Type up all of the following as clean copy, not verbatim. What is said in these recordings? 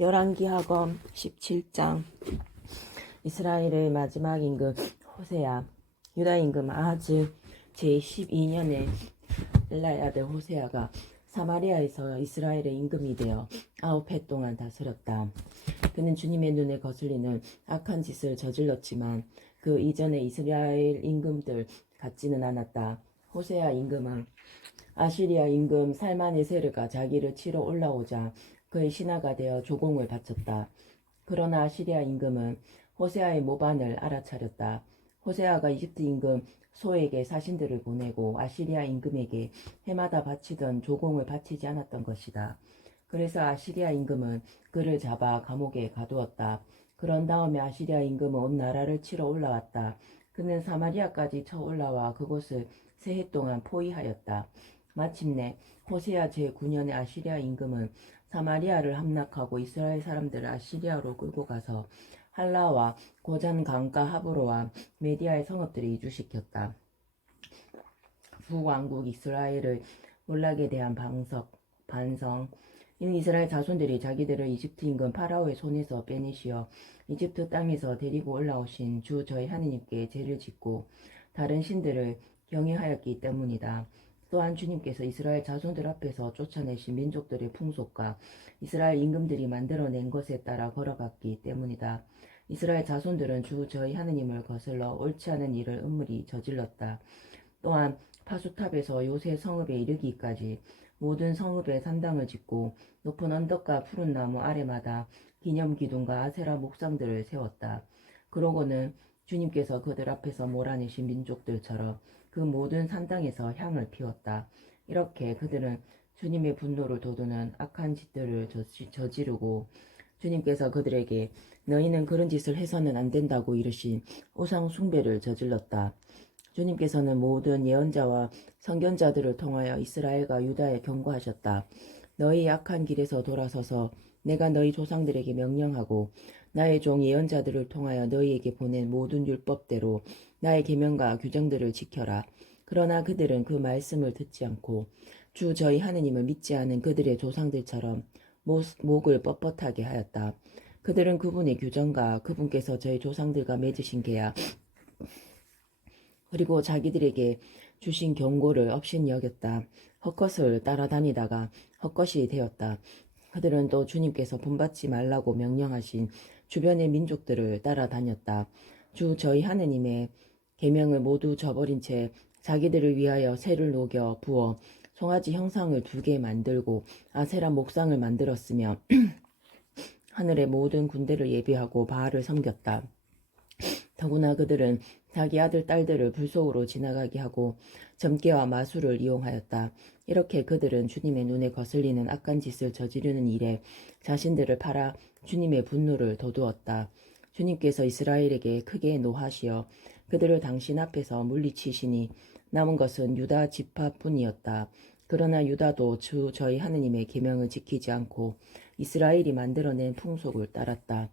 열왕기하권 17장. 이스라엘의 마지막 임금 호세아. 유다 임금 아하즈 제12년에 엘라의 아들 호세아가 사마리아에서 이스라엘의 임금이 되어 9해 동안 다스렸다. 그는 주님의 눈에 거슬리는 악한 짓을 저질렀지만 그 이전에 이스라엘 임금들 같지는 않았다. 호세아 임금은 아시리아 임금 살마네세르가 자기를 치러 올라오자 그의 신하가 되어 조공을 바쳤다. 그러나 아시리아 임금은 호세아의 모반을 알아차렸다. 호세아가 이집트 임금 소에게 사신들을 보내고 아시리아 임금에게 해마다 바치던 조공을 바치지 않았던 것이다. 그래서 아시리아 임금은 그를 잡아 감옥에 가두었다. 그런 다음에 아시리아 임금은 온 나라를 치러 올라왔다. 그는 사마리아까지 쳐 올라와 그곳을 3해 동안 포위하였다. 마침내 호세아 제9년에 아시리아 임금은 사마리아를 함락하고 이스라엘 사람들을 아시리아로 끌고 가서 할라와 고잔 강가 하브로와 메디아의 성읍들을 이주시켰다. 북왕국 이스라엘의 몰락에 대한 반성. 이는 이스라엘 자손들이 자기들을 이집트 임금 파라오의 손에서 빼내시어 이집트 땅에서 데리고 올라오신 주 저희 하느님께 죄를 짓고 다른 신들을 경외하였기 때문이다. 또한 주님께서 이스라엘 자손들 앞에서 쫓아내신 민족들의 풍속과 이스라엘 임금들이 만들어낸 것에 따라 걸어갔기 때문이다. 이스라엘 자손들은 주 저희 하느님을 거슬러 옳지 않은 일을 음물이 저질렀다. 또한 파수탑에서 요새 성읍에 이르기까지 모든 성읍에 산당을 짓고 높은 언덕과 푸른 나무 아래마다 기념기둥과 아세라 목상들을 세웠다. 그러고는 주님께서 그들 앞에서 몰아내신 민족들처럼 그 모든 산당에서 향을 피웠다. 이렇게 그들은 주님의 분노를 돋우는 악한 짓들을 저지르고 주님께서 그들에게 너희는 그런 짓을 해서는 안 된다고 이르신 우상 숭배를 저질렀다. 주님께서는 모든 예언자와 선견자들을 통하여 이스라엘과 유다에 경고하셨다. 너희 악한 길에서 돌아서서 내가 너희 조상들에게 명령하고 나의 종 예언자들을 통하여 너희에게 보낸 모든 율법대로 나의 계명과 규정들을 지켜라. 그러나 그들은 그 말씀을 듣지 않고 주 저희 하느님을 믿지 않은 그들의 조상들처럼 목을 뻣뻣하게 하였다. 그들은 그분의 규정과 그분께서 저희 조상들과 맺으신 계약 그리고 자기들에게 주신 경고를 없인 여겼다. 헛것을 따라다니다가 헛것이 되었다. 그들은 또 주님께서 본받지 말라고 명령하신 주변의 민족들을 따라다녔다. 주 저희 하느님의 계명을 모두 저버린 채 자기들을 위하여 새를 녹여 부어 송아지 형상을 2개 만들고 아세라 목상을 만들었으며 하늘의 모든 군대를 예비하고 바알을 섬겼다. 더구나 그들은 자기 아들 딸들을 불속으로 지나가게 하고 점괘와 마술을 이용하였다. 이렇게 그들은 주님의 눈에 거슬리는 악한 짓을 저지르는 일에 자신들을 팔아 주님의 분노를 돋우었다. 주님께서 이스라엘에게 크게 노하시어 그들을 당신 앞에서 물리치시니 남은 것은 유다 지파뿐이었다. 그러나 유다도 주 저희 하느님의 계명을 지키지 않고 이스라엘이 만들어낸 풍속을 따랐다.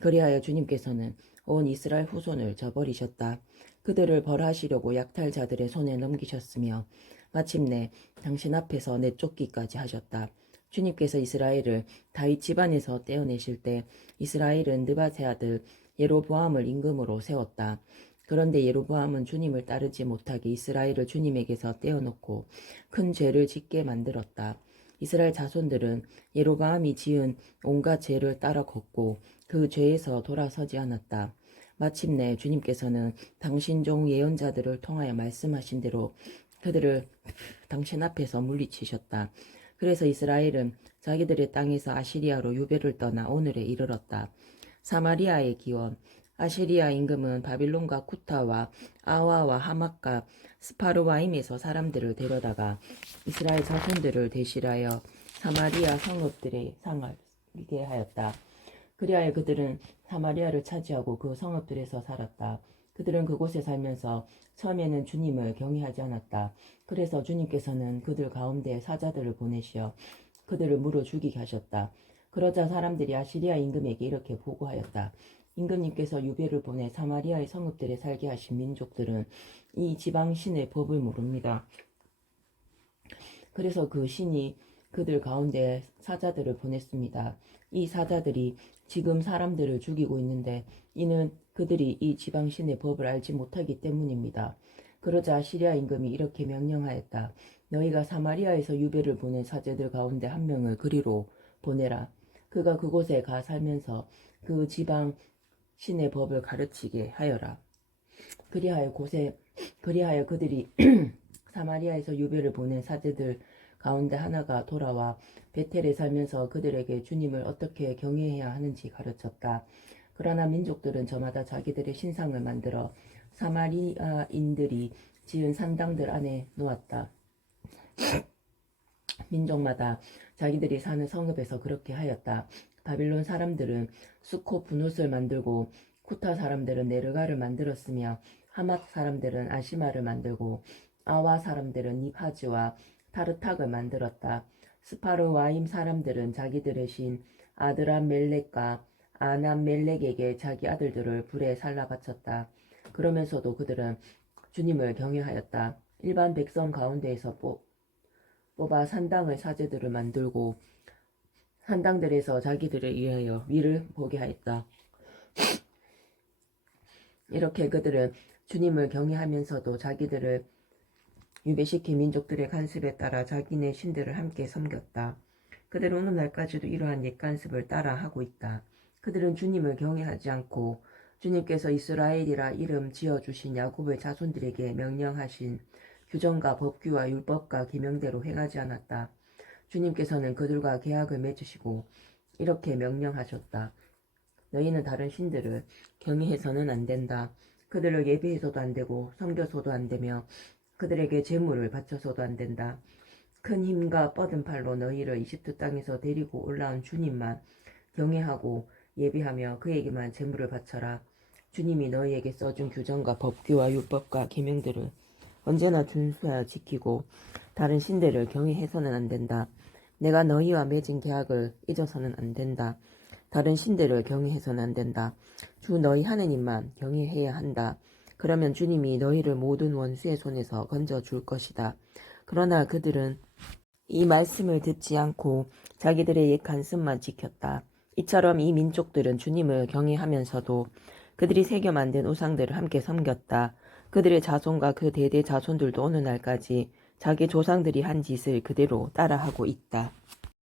그리하여 주님께서는 온 이스라엘 후손을 저버리셨다. 그들을 벌하시려고 약탈자들의 손에 넘기셨으며 마침내 당신 앞에서 내쫓기까지 하셨다. 주님께서 이스라엘을 다윗 집안에서 떼어내실 때 이스라엘은 느밧의 아들 예로보암을 임금으로 세웠다. 그런데 예로보암은 주님을 따르지 못하게 이스라엘을 주님에게서 떼어놓고 큰 죄를 짓게 만들었다. 이스라엘 자손들은 예로보암이 지은 온갖 죄를 따라 걷고 그 죄에서 돌아서지 않았다. 마침내 주님께서는 당신 종 예언자들을 통하여 말씀하신 대로 그들을 당신 앞에서 물리치셨다. 그래서 이스라엘은 자기들의 땅에서 아시리아로 유배를 떠나 오늘에 이르렀다. 사마리아의 기원. 아시리아 임금은 바빌론과 쿠타와 아와와 하맛과 스파르와임에서 사람들을 데려다가 이스라엘 자손들을 대실하여 사마리아 성읍들의 상하게 하였다. 그리하여 그들은 사마리아를 차지하고 그 성읍들에서 살았다. 그들은 그곳에 살면서 처음에는 주님을 경외하지 않았다. 그래서 주님께서는 그들 가운데 사자들을 보내시어 그들을 물어 죽이게 하셨다. 그러자 사람들이 아시리아 임금에게 이렇게 보고하였다. 임금님께서 유배를 보내 사마리아의 성읍들에 살게 하신 민족들은 이 지방 신의 법을 모릅니다. 그래서 그 신이 그들 가운데 사자들을 보냈습니다. 이 사자들이 지금 사람들을 죽이고 있는데 이는 그들이 이 지방신의 법을 알지 못하기 때문입니다. 그러자 시리아 임금이 이렇게 명령하였다. 너희가 사마리아에서 유배를 보낸 사제들 가운데 한 명을 그리로 보내라. 그가 그곳에 가 살면서 그 지방 신의 법을 가르치게 하여라. 그리하여 그들이 사마리아에서 유배를 보낸 사제들 가운데 하나가 돌아와 베텔에 살면서 그들에게 주님을 어떻게 경외해야 하는지 가르쳤다. 그러나 민족들은 저마다 자기들의 신상을 만들어 사마리아인들이 지은 산당들 안에 놓았다. 민족마다 자기들이 사는 성읍에서 그렇게 하였다. 바빌론 사람들은 수코 분옷을 만들고 쿠타 사람들은 네르가를 만들었으며 하맛 사람들은 아시마를 만들고 아와 사람들은 니파즈와 타르탁을 만들었다. 스파르와임 사람들은 자기들의 신 아드람멜렉과 아남멜렉에게 자기 아들들을 불에 살라 바쳤다. 그러면서도 그들은 주님을 경외하였다. 일반 백성 가운데에서 뽑아 산당의 사제들을 만들고 산당들에서 자기들을 위하여 위를 보게 하였다. 이렇게 그들은 주님을 경외하면서도 자기들을 유배시킨 민족들의 간습에 따라 자기네 신들을 함께 섬겼다. 그들은 오늘날까지도 이러한 옛 간습을 따라 하고 있다. 그들은 주님을 경외하지 않고 주님께서 이스라엘이라 이름 지어주신 야곱의 자손들에게 명령하신 규정과 법규와 율법과 계명대로 행하지 않았다. 주님께서는 그들과 계약을 맺으시고 이렇게 명령하셨다. 너희는 다른 신들을 경외해서는 안 된다. 그들을 예배해서도 안 되고 섬겨서도 안 되며 그들에게 제물을 바쳐서도 안 된다. 큰 힘과 뻗은 팔로 너희를 이집트 땅에서 데리고 올라온 주님만 경외하고 예배하며 그에게만 제물을 바쳐라. 주님이 너희에게 써준 규정과 법규와 율법과 계명들을 언제나 준수하여 지키고 다른 신들을 경외해서는 안 된다. 내가 너희와 맺은 계약을 잊어서는 안 된다. 다른 신들을 경외해서는 안 된다. 주 너희 하느님만 경외해야 한다. 그러면 주님이 너희를 모든 원수의 손에서 건져줄 것이다. 그러나 그들은 이 말씀을 듣지 않고 자기들의 옛 간습만 지켰다. 이처럼 이 민족들은 주님을 경외하면서도 그들이 새겨 만든 우상들을 함께 섬겼다. 그들의 자손과 그 대대 자손들도 오늘날까지 자기 조상들이 한 짓을 그대로 따라하고 있다.